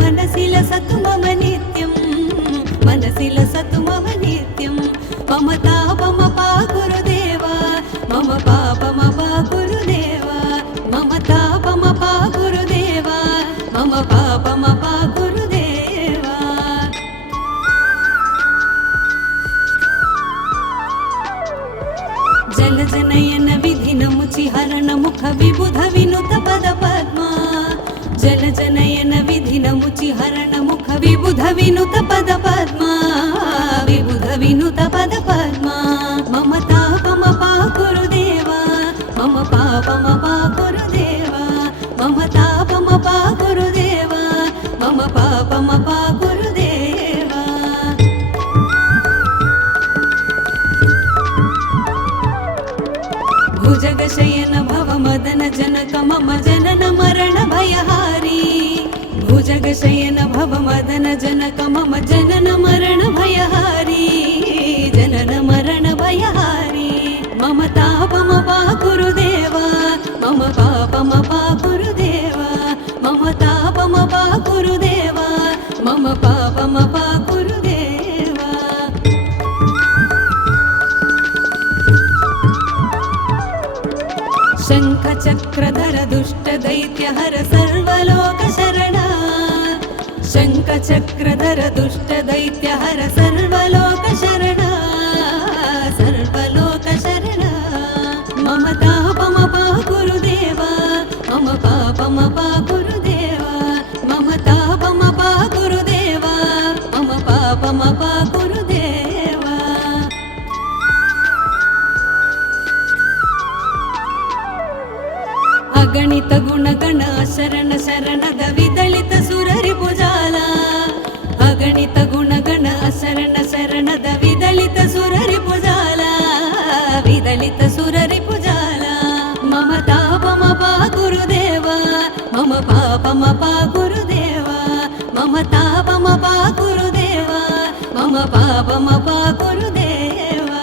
मनसिल सतु मम नित्यं मनसिल सतु मम नित्यं मम तापमपा गुरुदेवा मम पापमपा गुरुदेवा मम तापमपा गुरुदेवा मम पापमपा गुरुदेवा जलजनयन विधिनमुचिहरण मुख विबुध विनुत पद पद्मा जलजनयन विधिनमुचिहरण मुख विबुध विनुत पद पद्मा विबुध विनुत पद पद्मा मम तापमपा गुरुदेवा मम पापमपा गुरुदेवा मम तापमपा गुरुदेवा मम पापमपा गुरुदेवा भुजगशयन भव मदन जनक मम जनन मरण भयहारी भुजगशयन भव मदन जनक मम जनन मरण भयहारी जनन मरण भयहारी मम तापमपा गुरुदेवा मम पापमपा गुरुदेवा मम तापमपा गुरुदेवा मम पापमपा गुरुदेवा शंख चक्रधर दुष्ट दैत्य हर सर्वलोक शरणा शंख चक्रधर दुष्ट दैत्य हर सर्वलोक शरणा सर्वलोक शरणा मम तापमपा गुरुदेवा मम पापमपा गुरुदेवा मम तापमपा गुरुदेवा मम पापमपा गुरुदेवा अगणित गुणगण शरण शरणद विदलित सुररि भुजाल अगणित गुणगण शरण शरणद विदलित सुररि भुजाल विदलित सुररि भुजाल मम तापमपा गुरुदेवा मम पापमपा गुरुदेवा मम तापमपा गुरुदेवा मम पापमपा गुरुदेवा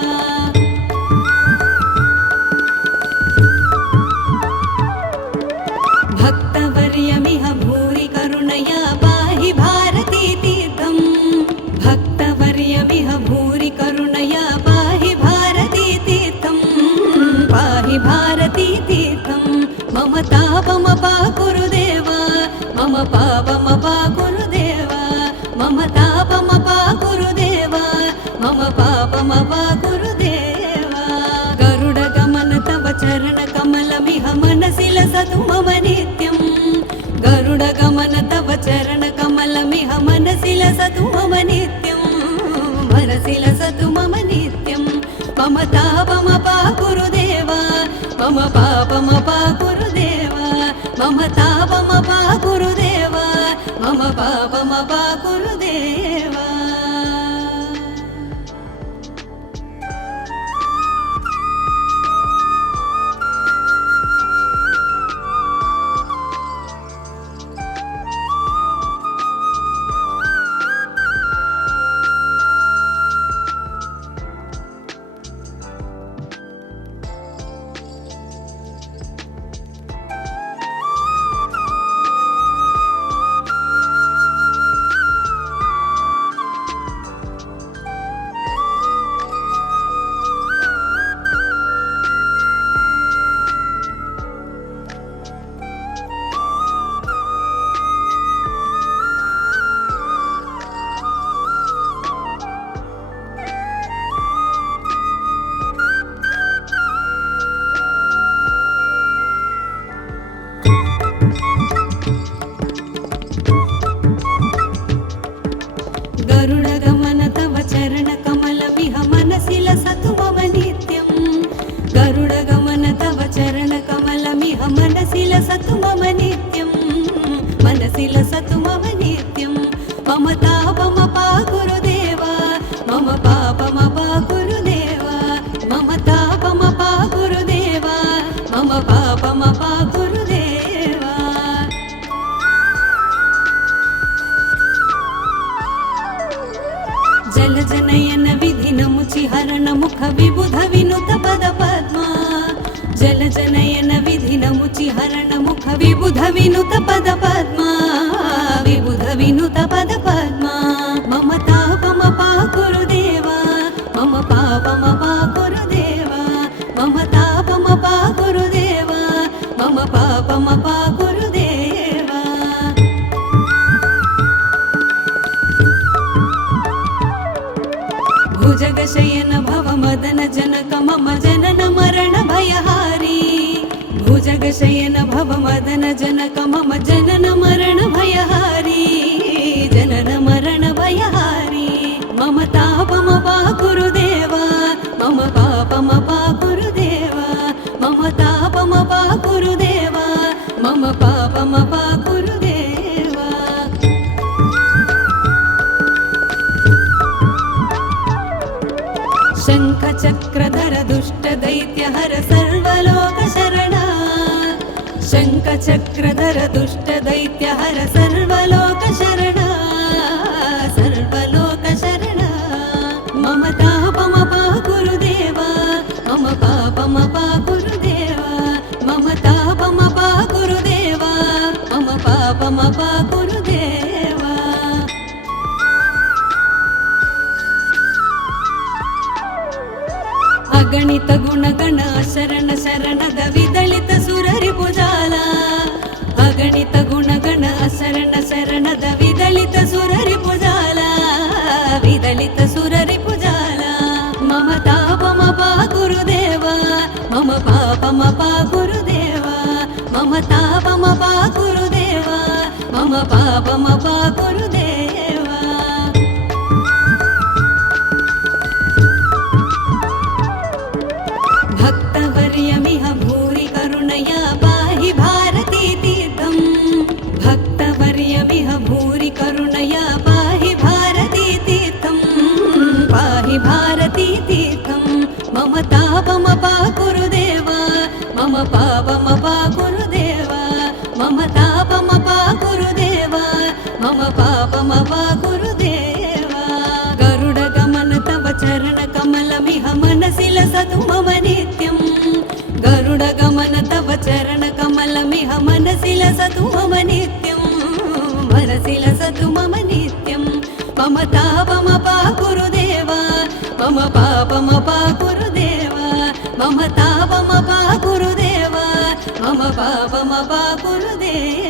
भक्तवर्यमिह भूरि करुणया पाहि भारती तीर्थं भक्तवर्यमिह भूरि करुणया पाहि भारती तीर्थं पाहि भारती तीर्थं मम तापमपा गुरुदेवा मम पापमपा गुरुदेवा मम तापमपा गुरुदेवा मम पापमपा गुरुदेवा गरुडगमन तव चरण कमलमिह मनसि लसतु मम नित्यं गरुडगमन तव चरण कमलमिह मनसि लसतु मम नित्यं मनसि लसतु मम नित्यं मम तापमपा गुरुदेवा मम पापमपा गुरुदेवा मम तापमपा गुरुदेवा मम पापमपा गुरुदेवा गरुडगमन तव चरण कमलमिह मनसि लसतु मम नित्यं गरुडगमन तव चरण कमलमिह मनसि लसतु मम नित्यं मनसि लसतु मम नित्यं मम तापमपा गुरुदेवा मम पापमपा गुरुदेवा मम तापमपा गुरुदेवा मम पापमपा गुरुदेवा जलजनयन विधिनमुचिहरण मुख विबुध विनुत पद पद्मा जलजनयन विधिनमुचिहरण मुख विबुध विनुत पद पद्मा विबुध विनुत पद पद्मा मम तापमपा गुरुदेवा मम पापमपा गुरुदेवा मम तापमपा गुरुदेवा मम पापमपा गुरुदेवा भुजगशयन भव मदन जनक मम जनन मरण भयहारी भुजगशयन भव मदन जनक मम जनन मरण भयहारी जनन मरण भयहारी मम तापमपा गुरुदेवा मम पापमपा गुरुदेवा मम तापमपा गुरुदेवा मम पापमपा गुरुदेवा शंख चक्रधर दुष्ट दैत्य हर सर्वलोक शरणा शंख चक्रधर दुष्ट दैत्य हर सर्वलोक शरणा सर्वलोक शरणा मम तापमपा गुरुदेवा मम पापमपा गुरुदेवा मम तापमपा गुरुदेवा मम पापमपा गुरुदेवा अगणित गुणगण शरण शरणद विदलित सुररि भुजाಲ अगणित गुणगण शरण शरणद विदलित सुररि भुजाಲ विदलित सुररि भुजाಲ मम तापमपा गुरुदेवा मम पापमपा गुरुदेवा मम तापमपा गुरुदेवा मम पापमपा गुरुदेवा भक्तवर्यमिह भूरि करुणया पाहि भारती तीर्थं भक्तवर्यमिह भूरि करुणया पाहि भारती तीर्थं पाहि भारती तीर्थं मम तापमपा गुरुदेवा मम पापमपा गुरुदेवा मम तापमपा गुरुदेवा मम पापमपा गुरुदेवा गरुडगमन तव चरण कमलमिह मनसि लसतु मम नित्यं गरुडगमन तव चरण कमलमिह मनसि लसतु मम नित्यं मनसि लसतु मम नित्यं मम तापमपा गुरुदेवा मम पापमपा गुरुदेवा मम तापमपा गुरुदेवा मम पापमपा गुरुदेवा